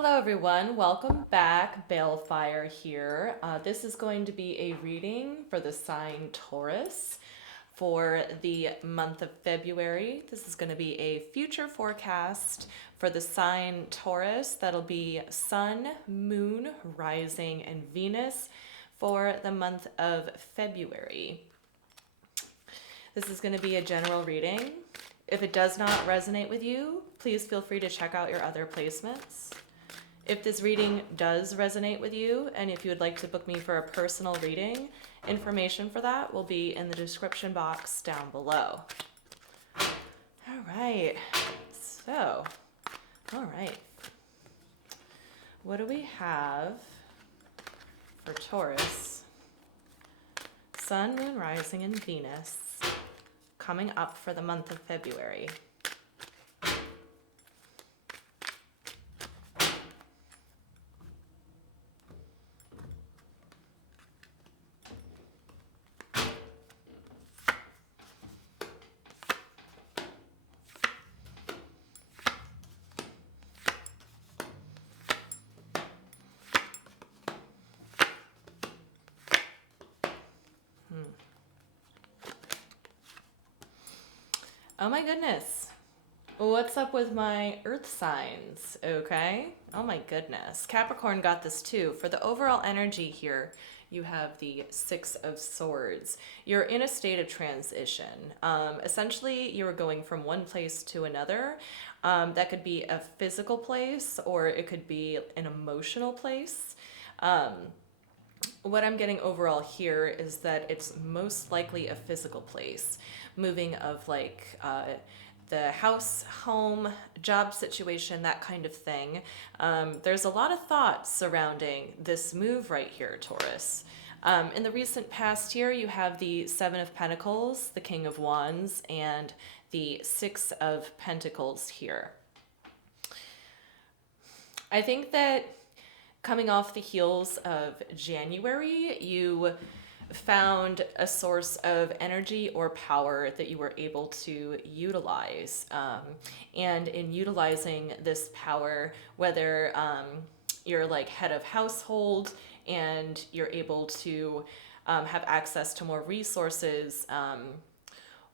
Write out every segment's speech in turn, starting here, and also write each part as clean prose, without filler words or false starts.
Hello everyone, welcome back. Balefire here. This is going to be a reading for the sign Taurus for the month of February. This is going to be a future forecast for the sign Taurus. That'll be Sun, Moon, Rising, and Venus for the month of February. This is going to be a general reading. If it does not resonate with you, please feel free to check out your other placements. If this reading does resonate with you, and if you would like to book me for a personal reading, information for that will be in the description box down below. All right, what do we have for Taurus? Sun, Moon, Rising, and Venus coming up for the month of February. Oh my goodness. What's up with my earth signs? Okay. Oh my goodness. Capricorn got this too. For the overall energy here, you have the Six of Swords. You're in a state of transition. Essentially, you're going from one place to another. That could be a physical place or it could be an emotional place. What I'm getting overall here is that it's most likely a physical place, moving of the house, home, job situation, that kind of thing. There's a lot of thoughts surrounding this move right here, Taurus. In the recent past here, you have the Seven of Pentacles, the King of Wands, and the Six of Pentacles here. I think that coming off the heels of January, you found a source of energy or power that you were able to utilize. And in utilizing this power, whether you're like head of household and you're able to have access to more resources,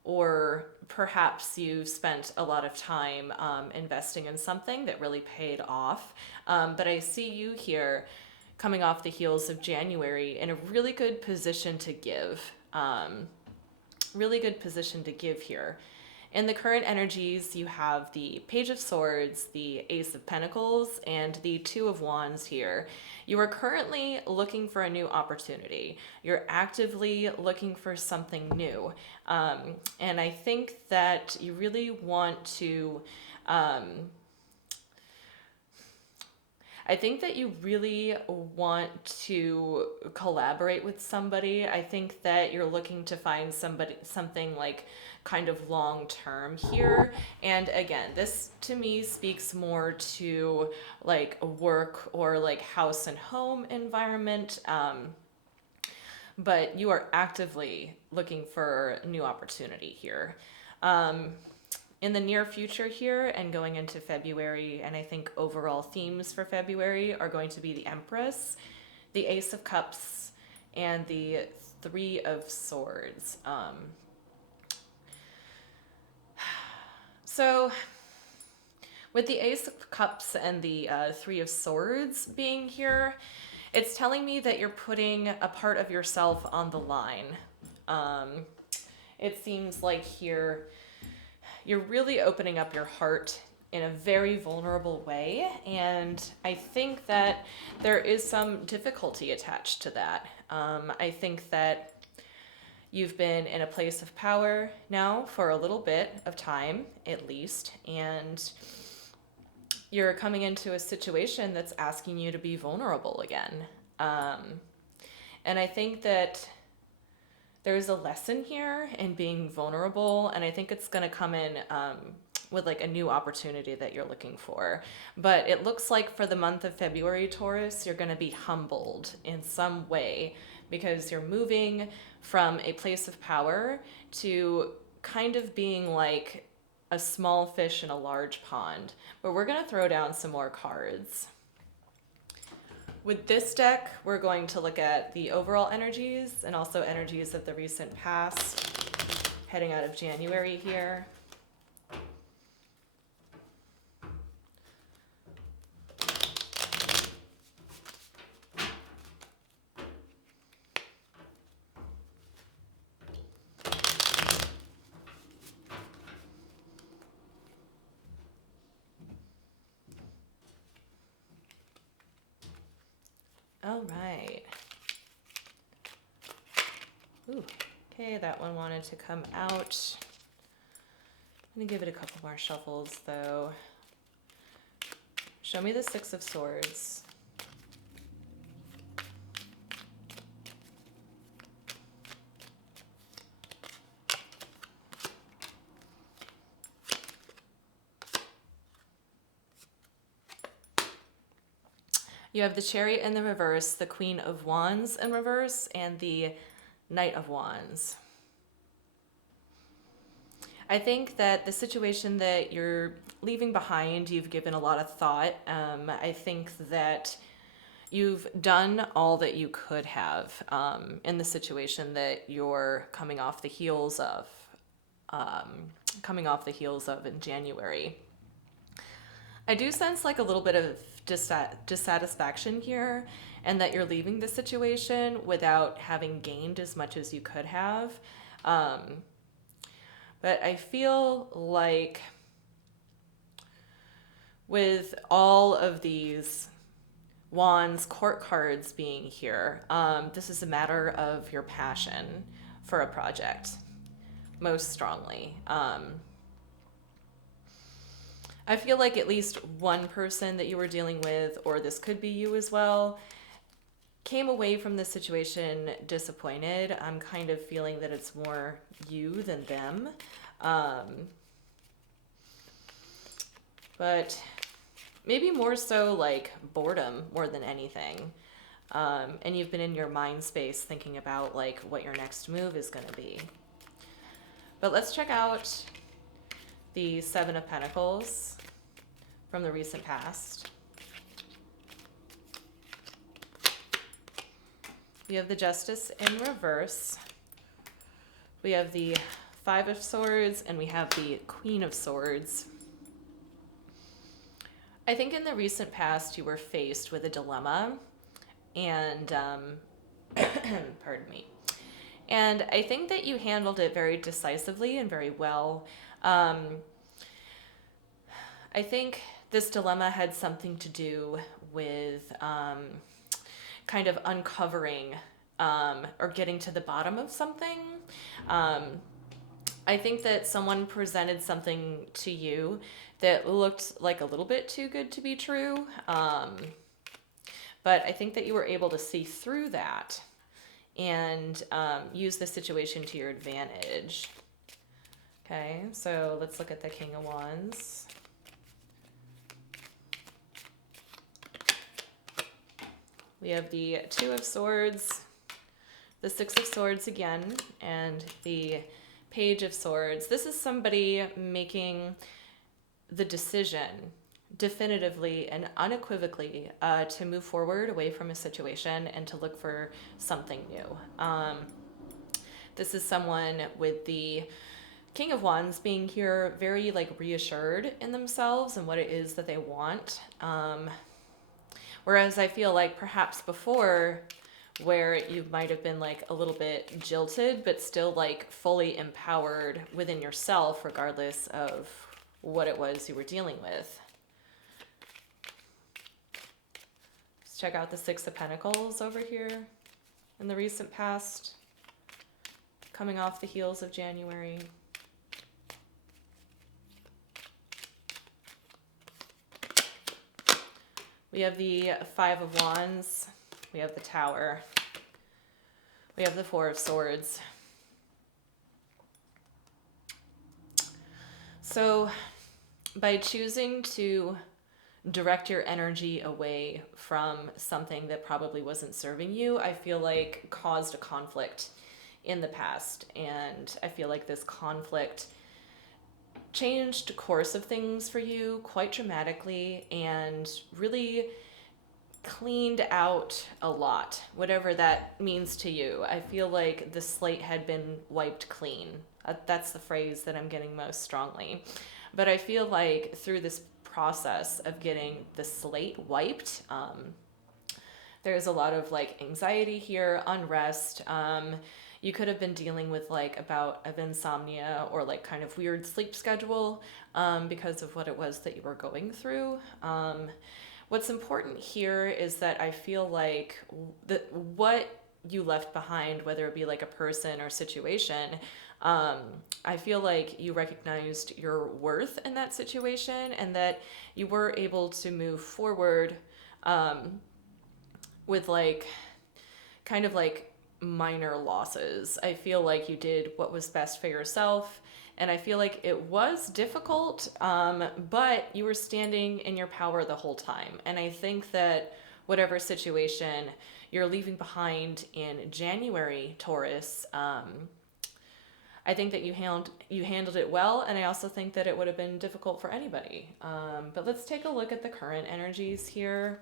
or perhaps you spent a lot of time investing in something that really paid off. But I see you here coming off the heels of January in a really good position to give. Really good position to give here. In the current energies, you have the Page of Swords, the Ace of Pentacles, and the Two of Wands here. You are currently looking for a new opportunity. You're actively looking for something new. And I think that you really want to... I think that you really want to collaborate with somebody. I think that you're looking to find something like kind of long term here. And again, this to me speaks more to like work or like house and home environment. But you are actively looking for new opportunity here. In the near future here and going into February, and I think overall themes for February are going to be the Empress, the Ace of Cups, and the Three of Swords. So with the Ace of Cups and the Three of Swords being here, it's telling me that you're putting a part of yourself on the line. It seems like here you're really opening up your heart in a very vulnerable way, and I think that there is some difficulty attached to that. I think that you've been in a place of power now for a little bit of time, at least, and you're coming into a situation that's asking you to be vulnerable again. And I think that there's a lesson here in being vulnerable, and I think it's going to come in with like a new opportunity that you're looking for. But it looks like for the month of February, Taurus, you're going to be humbled in some way because you're moving from a place of power to kind of being like a small fish in a large pond. But we're going to throw down some more cards. With this deck, we're going to look at the overall energies and also energies of the recent past, heading out of January here. All right. Ooh, okay, that one wanted to come out. I'm gonna give it a couple more shuffles though. Show me the Six of Swords. You have the Chariot in the reverse, the Queen of Wands in reverse, and the Knight of Wands. I think that the situation that you're leaving behind, you've given a lot of thought. I think that you've done all that you could have in the situation that you're coming off the heels of in January. I do sense like a little bit of dissatisfaction here, and that you're leaving the situation without having gained as much as you could have. But I feel like with all of these Wands court cards being here, this is a matter of your passion for a project, most strongly. I feel like at least one person that you were dealing with, or this could be you as well, came away from this situation disappointed. I'm kind of feeling that it's more you than them. But maybe more so like boredom more than anything. And you've been in your mind space thinking about like what your next move is going to be. But let's check out the Seven of Pentacles from the recent past. We have the Justice in reverse. We have the Five of Swords, and we have the Queen of Swords. I think in the recent past you were faced with a dilemma, and pardon me. And I think that you handled it very decisively and very well. I think this dilemma had something to do with kind of uncovering or getting to the bottom of something. I think that someone presented something to you that looked like a little bit too good to be true. But I think that you were able to see through that and use the situation to your advantage. Okay, so let's look at the King of Wands. We have the Two of Swords, the Six of Swords again, and the Page of Swords. This is somebody making the decision definitively and unequivocally to move forward away from a situation and to look for something new. This is someone with the King of Wands being here very like reassured in themselves and what it is that they want. Whereas I feel like perhaps before, where you might have been like a little bit jilted, but still like fully empowered within yourself, regardless of what it was you were dealing with. Let's check out the Six of Pentacles over here in the recent past, coming off the heels of January. We have the Five of Wands. We have the Tower. We have the Four of Swords. So by choosing to direct your energy away from something that probably wasn't serving you, I feel like caused a conflict in the past. And I feel like this conflict changed the course of things for you quite dramatically and really cleaned out a lot, whatever that means to you. I feel like the slate had been wiped clean. That's the phrase that I'm getting most strongly. But I feel like through this process of getting the slate wiped, there's a lot of like anxiety here, unrest. You could have been dealing with like a bout of insomnia or like kind of weird sleep schedule because of what it was that you were going through. What's important here is that I feel like what you left behind, whether it be like a person or situation, I feel like you recognized your worth in that situation and that you were able to move forward with like kind of like minor losses. I feel like you did what was best for yourself. And I feel like it was difficult, but you were standing in your power the whole time. And I think that whatever situation you're leaving behind in January, Taurus, I think that you handled it well, and I also think that it would have been difficult for anybody. But let's take a look at the current energies here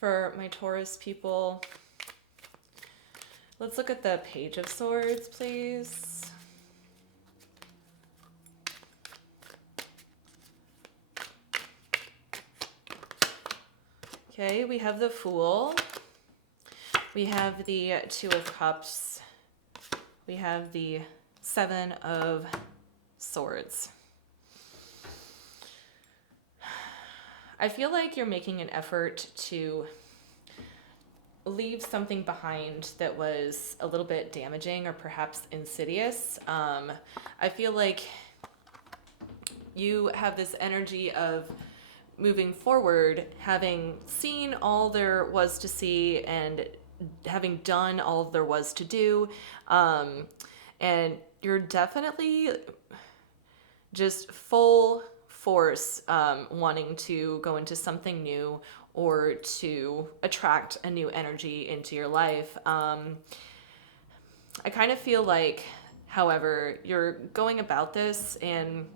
for my Taurus people. Let's look at the Page of Swords, please. Okay, we have the Fool. We have the Two of Cups. We have the Seven of Swords. I feel like you're making an effort to leave something behind that was a little bit damaging or perhaps insidious. I feel like you have this energy of moving forward, having seen all there was to see and having done all there was to do. And you're definitely just full force wanting to go into something new or to attract a new energy into your life. I kind of feel like, however, you're going about this in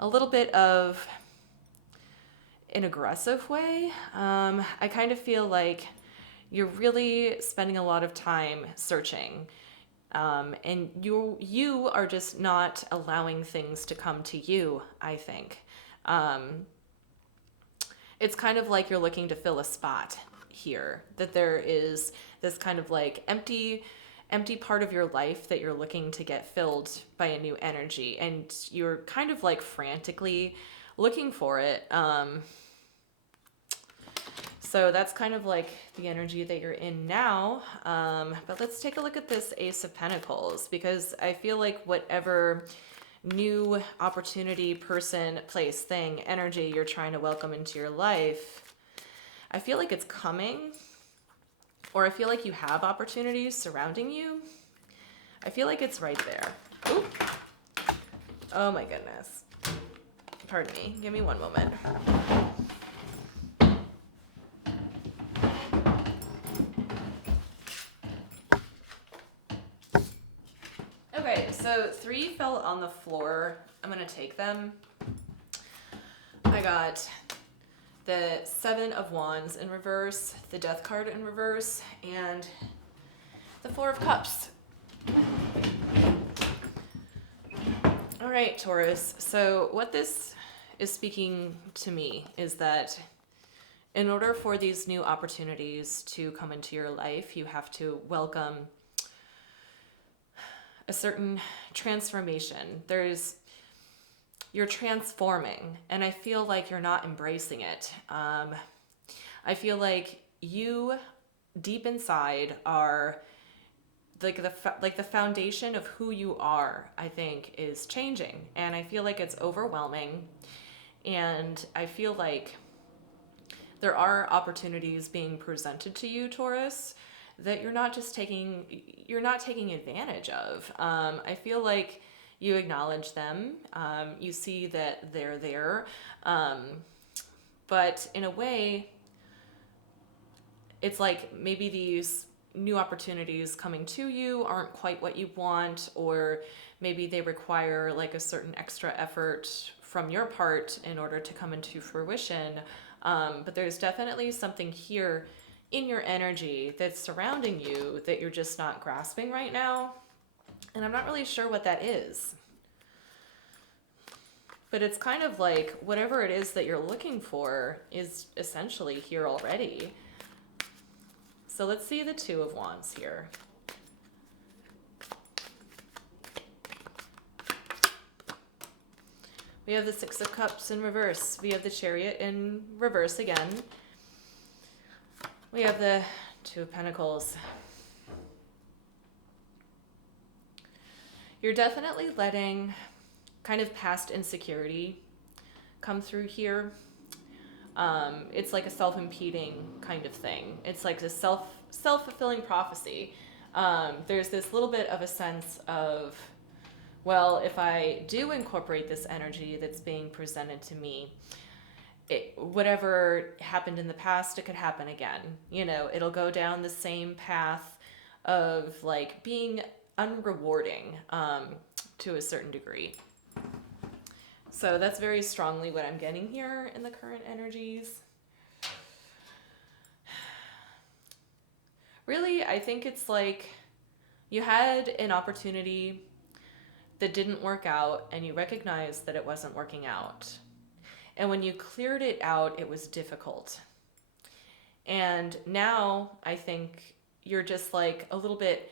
a little bit of an aggressive way. I kind of feel like you're really spending a lot of time searching. And you are just not allowing things to come to you, I think. It's kind of like you're looking to fill a spot here, that there is this kind of like empty part of your life that you're looking to get filled by a new energy, and you're kind of like frantically looking for it. So that's kind of like the energy that you're in now. But let's take a look at this Ace of Pentacles, because I feel like whatever new opportunity, person, place, thing, energy you're trying to welcome into your life, I feel like it's coming, or I feel like you have opportunities surrounding you. I feel like it's right there. Ooh. Oh my goodness. Pardon me. Give me one moment. Okay, so 3 fell on the floor. I'm going to take them. I got the 7 of Wands in reverse, the Death card in reverse, and the 4 of Cups. All right, Taurus. So what this is speaking to me is that in order for these new opportunities to come into your life, you have to welcome a certain transformation. You're transforming, and I feel like you're not embracing it. I feel like you deep inside are like the foundation of who you are, I think, is changing, and I feel like it's overwhelming, and I feel like there are opportunities being presented to you, Taurus, that you're not taking advantage of. I feel like you acknowledge them. You see that they're there. But in a way, it's like maybe these new opportunities coming to you aren't quite what you want, or maybe they require like a certain extra effort from your part in order to come into fruition. But there's definitely something here in your energy that's surrounding you that you're just not grasping right now. And I'm not really sure what that is. But it's kind of like whatever it is that you're looking for is essentially here already. So let's see the Two of Wands here. We have the Six of Cups in reverse. We have the Chariot in reverse again. We have the Two of Pentacles. You're definitely letting kind of past insecurity come through here. It's like a self-impeding kind of thing. It's like a self-fulfilling prophecy. There's this little bit of a sense of, well, if I do incorporate this energy that's being presented to me, whatever happened in the past, it could happen again. You know, it'll go down the same path of like being unrewarding to a certain degree. So that's very strongly what I'm getting here in the current energies. Really, I think it's like you had an opportunity that didn't work out and you recognized that it wasn't working out. And when you cleared it out, it was difficult. And now I think you're just like a little bit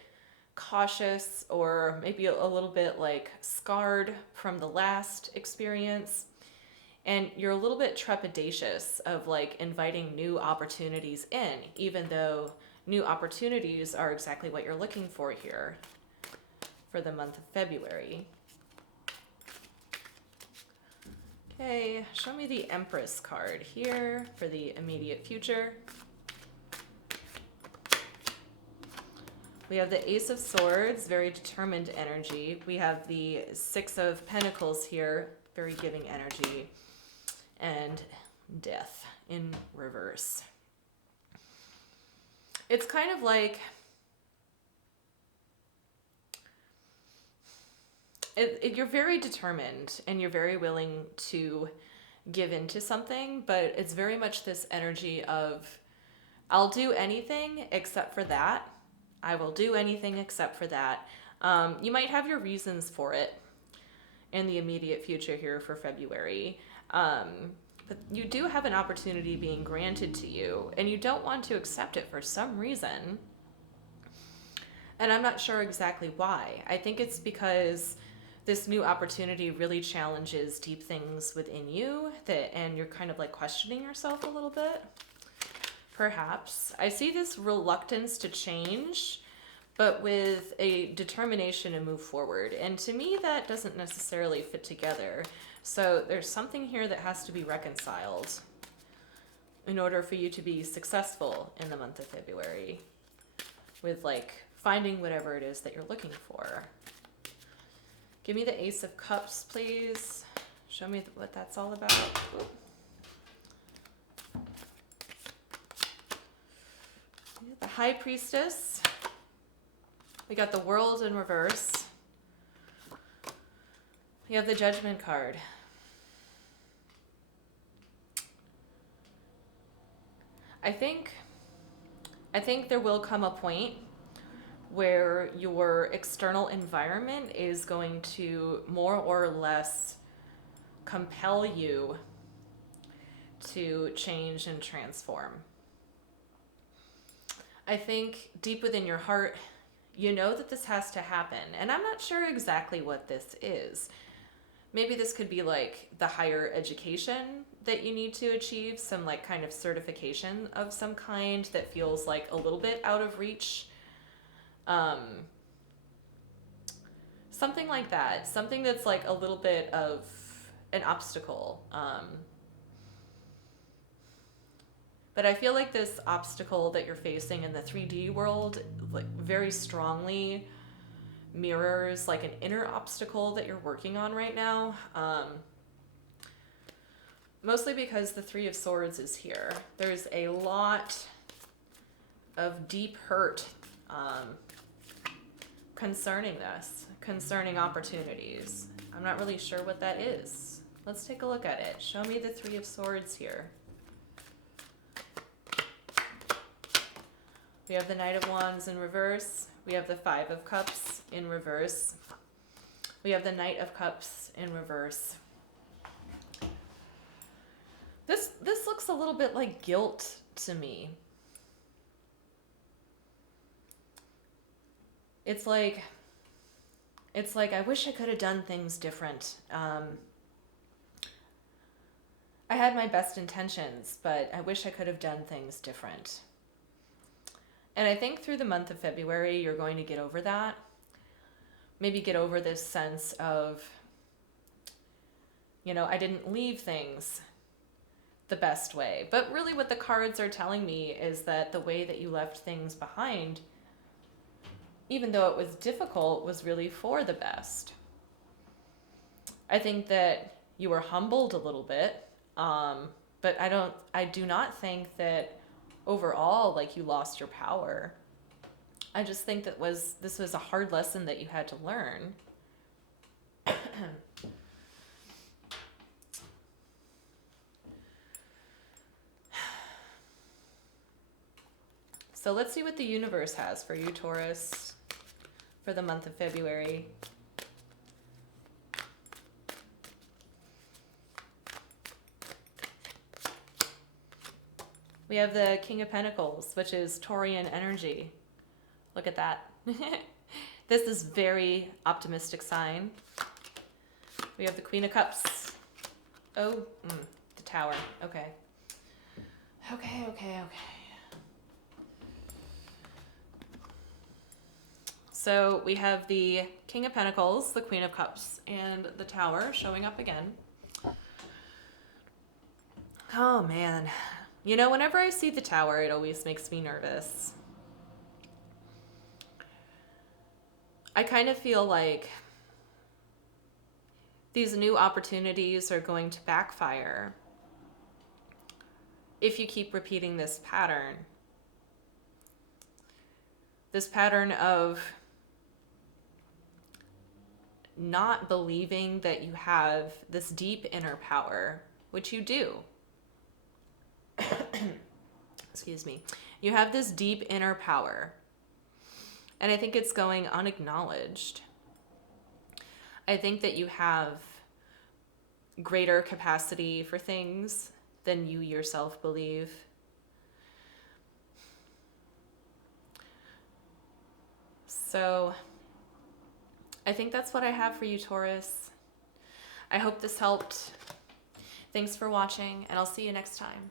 cautious, or maybe a little bit like scarred from the last experience. And you're a little bit trepidatious of like inviting new opportunities in, even though new opportunities are exactly what you're looking for here for the month of February. Okay, show me the Empress card here for the immediate future. We have the Ace of Swords, very determined energy. We have the Six of Pentacles here, very giving energy. And Death in reverse. It's kind of like you're very determined and you're very willing to give into something, but it's very much this energy of, I'll do anything except for that. I will do anything except for that. You might have your reasons for it in the immediate future here for February. But you do have an opportunity being granted to you, and you don't want to accept it for some reason. And I'm not sure exactly why. I think it's because this new opportunity really challenges deep things within you and you're kind of like questioning yourself a little bit. Perhaps. I see this reluctance to change, but with a determination to move forward. And to me, that doesn't necessarily fit together. So there's something here that has to be reconciled in order for you to be successful in the month of February with like finding whatever it is that you're looking for. Give me the Ace of Cups, please. Show me what that's all about. Ooh. The High Priestess. We got the World in reverse. We have the Judgment card. I think there will come a point where your external environment is going to more or less compel you to change and transform. I think deep within your heart, you know that this has to happen. And I'm not sure exactly what this is. Maybe this could be like the higher education that you need to achieve, some like kind of certification of some kind that feels like a little bit out of reach. Something like that. Something that's like a little bit of an obstacle. But I feel like this obstacle that you're facing in the 3D world like very strongly mirrors like an inner obstacle that you're working on right now. Mostly because the Three of Swords is here. There's a lot of deep hurt concerning this, concerning opportunities. I'm not really sure what that is. Let's take a look at it. Show me the Three of Swords here. We have the Knight of Wands in reverse. We have the Five of Cups in reverse. We have the Knight of Cups in reverse. This looks a little bit like guilt to me. It's like I wish I could have done things different. I had my best intentions, but I wish I could have done things different. And I think through the month of February, you're going to get over that. Maybe get over this sense of, I didn't leave things the best way. But really what the cards are telling me is that the way that you left things behind, even though it was difficult, was really for the best. I think that you were humbled a little bit, but I do not think that overall, like, you lost your power. I just think this was a hard lesson that you had to learn. So let's see what the universe has for you, Taurus, for the month of February. We have the King of Pentacles, which is Taurian energy. Look at that. This is very optimistic sign. We have the Queen of Cups. Oh, the Tower. Okay. Okay. So we have the King of Pentacles, the Queen of Cups, and the Tower showing up again. Oh, man. Whenever I see the Tower, it always makes me nervous. I kind of feel like these new opportunities are going to backfire if you keep repeating this pattern. This pattern of not believing that you have this deep inner power, which you do. Excuse me. You have this deep inner power. And I think it's going unacknowledged. I think that you have greater capacity for things than you yourself believe. So I think that's what I have for you, Taurus. I hope this helped. Thanks for watching, and I'll see you next time.